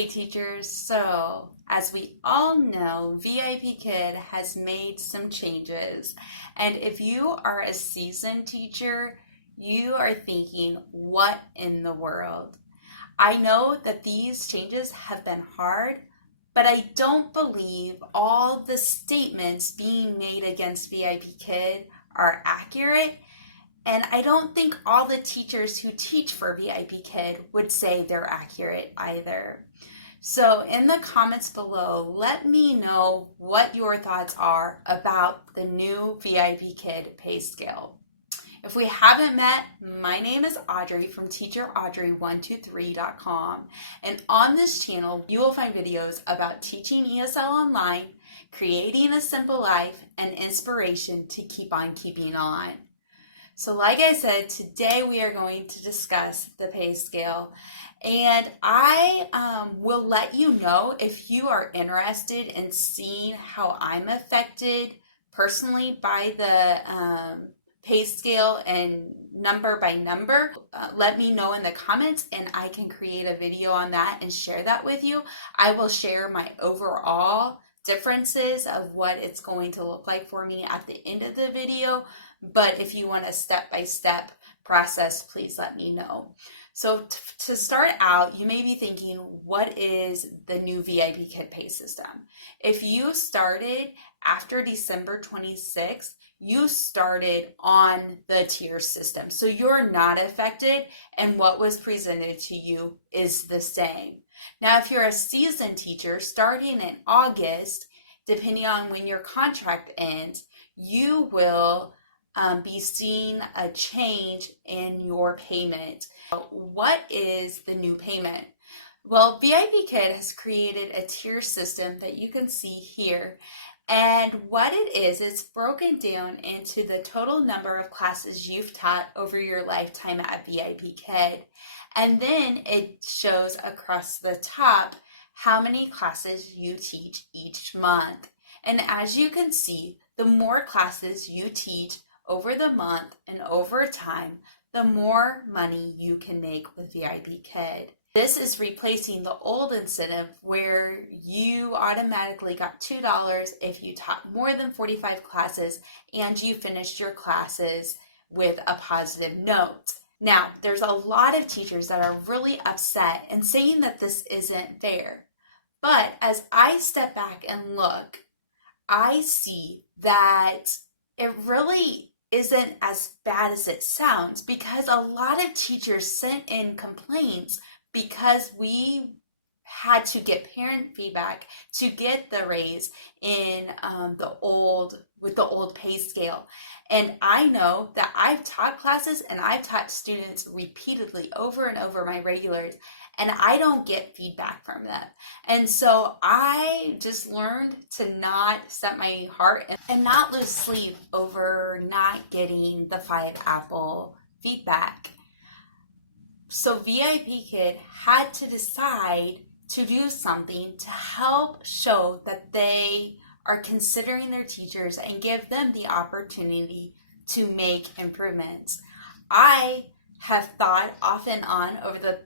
Hey teachers, so as we all know, VIPKid has made some changes. And if you are a seasoned teacher, you are thinking, what in the world? I know that these changes have been hard, but I don't believe all the statements being made against VIPKid are accurate. And I don't think all the teachers who teach for VIPKid would say they're accurate either. So in the comments below, let me know what your thoughts are about the new VIPKid PayScale. If we haven't met, my name is Audrey from teacheraudrey123.com, and on this channel you will find videos about teaching ESL online, creating a simple life, and inspiration to keep on keeping on. So like I said, today we are going to discuss the pay scale, and I will let you know if you are interested in seeing how I'm affected personally by the pay scale and number by number. Let me know in the comments and I can create a video on that and share that with you. I will share my overall differences of what it's going to look like for me at the end of the video. But if you want a step-by-step process, please let me know. So to start out, you may be thinking, what is the new VIPKid pay system? If you started after December 26th, you started on the tier system. So you're not affected, and what was presented to you is the same. Now, if you're a seasoned teacher starting in August, depending on when your contract ends, you will be seeing a change in your payment. What is the new payment? Well, VIPKid has created a tier system that you can see here. And what it is, it's broken down into the total number of classes you've taught over your lifetime at VIPKid. And then it shows across the top how many classes you teach each month. And as you can see, the more classes you teach over the month and over time, the more money you can make with VIPKid. This is replacing the old incentive where you automatically got $2 if you taught more than 45 classes and you finished your classes with a positive note. Now, there's a lot of teachers that are really upset and saying that this isn't fair. But as I step back and look, I see that it really isn't as bad as it sounds, because a lot of teachers sent in complaints because we had to get parent feedback to get the raise in the old pay scale. And I know that I've taught classes and I've taught students repeatedly over and over, my regulars, and I don't get feedback from them. And so I just learned to not set my heart and not lose sleep over not getting the 5-apple feedback. So VIPKid had to decide to do something to help show that they are considering their teachers and give them the opportunity to make improvements. I have thought off and on over the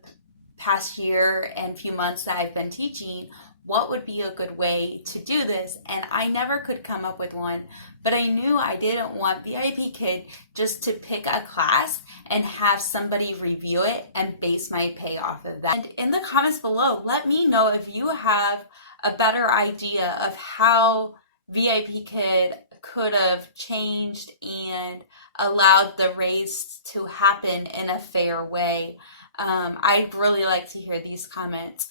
past year and few months that I've been teaching what would be a good way to do this, and I never could come up with one, but I knew I didn't want VIPKid just to pick a class and have somebody review it and base my pay off of that. And in the comments below, let me know if you have a better idea of how VIPKid could have changed and allowed the raise to happen in a fair way. I'd really like to hear these comments.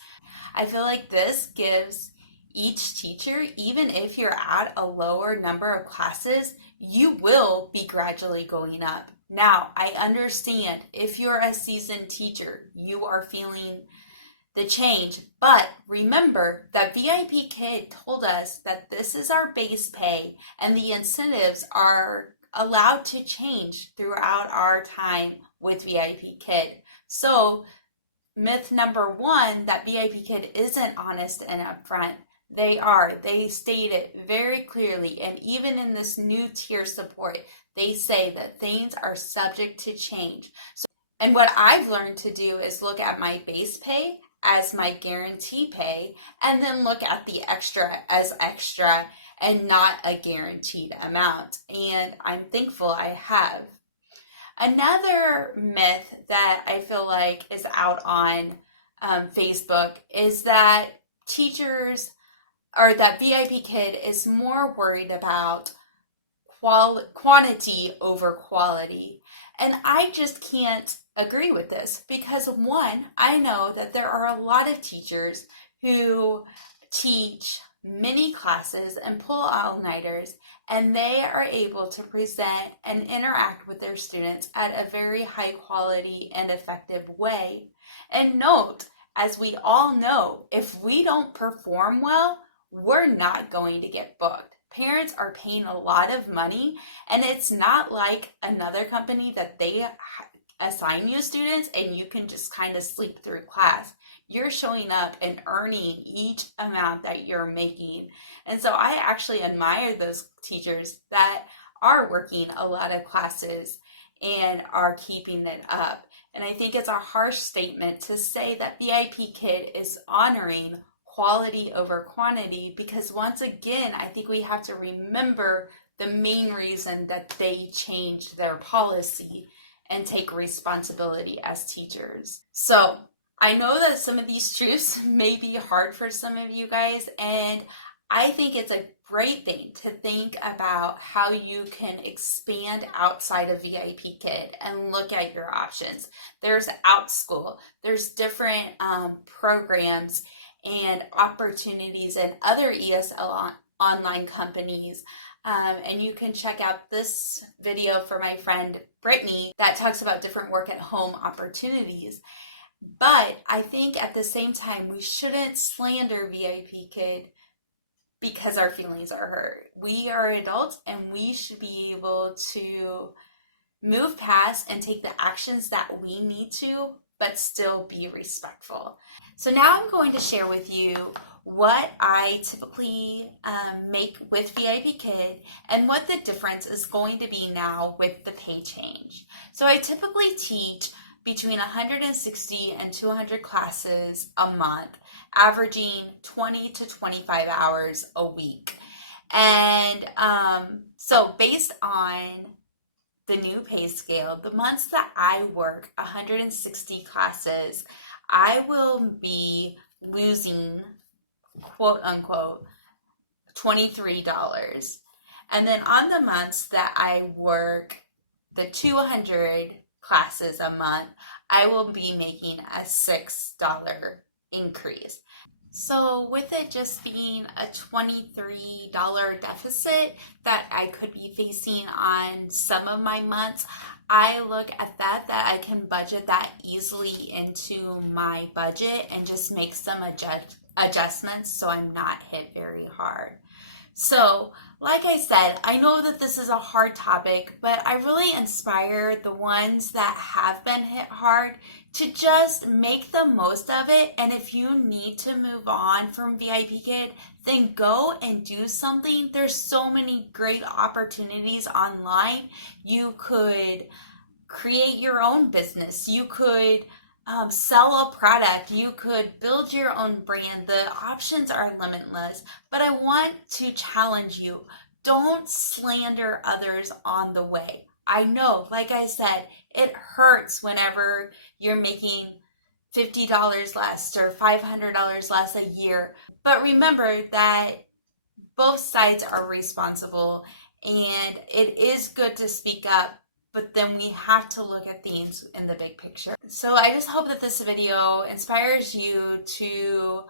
I feel like this gives each teacher, even if you're at a lower number of classes, you will be gradually going up. Now, I understand if you're a seasoned teacher, you are feeling the change, but remember that VIPKid told us that this is our base pay and the incentives are allowed to change throughout our time with VIPKid. So myth number one, that VIPKid isn't honest and upfront. They are. They state it very clearly, and even in this new tier support, they say that things are subject to change. And what I've learned to do is look at my base pay as my guarantee pay and then look at the extra as extra and not a guaranteed amount. And I'm thankful I have. Another myth that I feel like is out on Facebook is that teachers or that VIPKid is more worried about quantity over quality. And I just can't agree with this because, one, I know that there are a lot of teachers who teach many classes and pull all-nighters, and they are able to present and interact with their students at a very high quality and effective way. And note, as we all know, if we don't perform well, we're not going to get booked. Parents are paying a lot of money, and it's not like another company that they assign you students and you can just kind of sleep through class. You're showing up and earning each amount that you're making. And so I actually admire those teachers that are working a lot of classes and are keeping it up. And I think it's a harsh statement to say that VIPKid is honoring quality over quantity, because once again, I think we have to remember the main reason that they changed their policy and take responsibility as teachers. So I know that some of these truths may be hard for some of you guys, and I think it's a great thing to think about how you can expand outside of VIPKid and look at your options. There's OutSchool, there's different programs and opportunities and other ESL online companies. And you can check out this video for my friend Brittany that talks about different work at home opportunities. But I think at the same time, we shouldn't slander VIPKid because our feelings are hurt. We are adults and we should be able to move past and take the actions that we need to, but still be respectful. So now I'm going to share with you what I typically make with VIPKid and what the difference is going to be now with the pay change. So I typically teach between 160 and 200 classes a month, averaging 20 to 25 hours a week. And so based on the new pay scale, the months that I work 160 classes, I will be losing, quote unquote, $23. And then on the months that I work the 200 classes a month, I will be making a $6 increase. So with it just being a $23 deficit that I could be facing on some of my months, I look at that I can budget that easily into my budget and just make some adjustments so I'm not hit very hard. So, like I said, I know that this is a hard topic, but I really inspire the ones that have been hit hard to just make the most of it. And if you need to move on from VIPKid, then go and do something. There's so many great opportunities online. You could create your own business. You could sell a product. You could build your own brand. The options are limitless. But I want to challenge you. Don't slander others on the way. I know, like I said, it hurts whenever you're making $50 less or $500 less a year. But remember that both sides are responsible, and it is good to speak up, but then we have to look at things in the big picture. So I just hope that this video inspires you to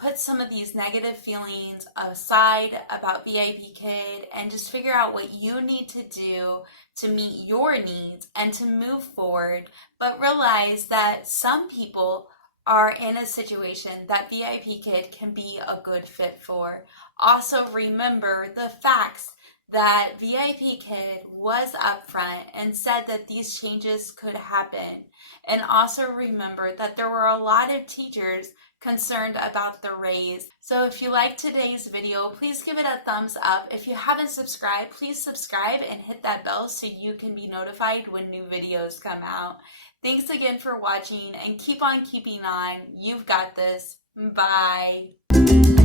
put some of these negative feelings aside about VIPKid and just figure out what you need to do to meet your needs and to move forward, but realize that some people are in a situation that VIPKid can be a good fit for. Also remember the facts that VIPKid was upfront and said that these changes could happen. And also remember that there were a lot of teachers concerned about the raise. So if you liked today's video, please give it a thumbs up. If you haven't subscribed, please subscribe and hit that bell so you can be notified when new videos come out. Thanks again for watching and keep on keeping on. You've got this. Bye.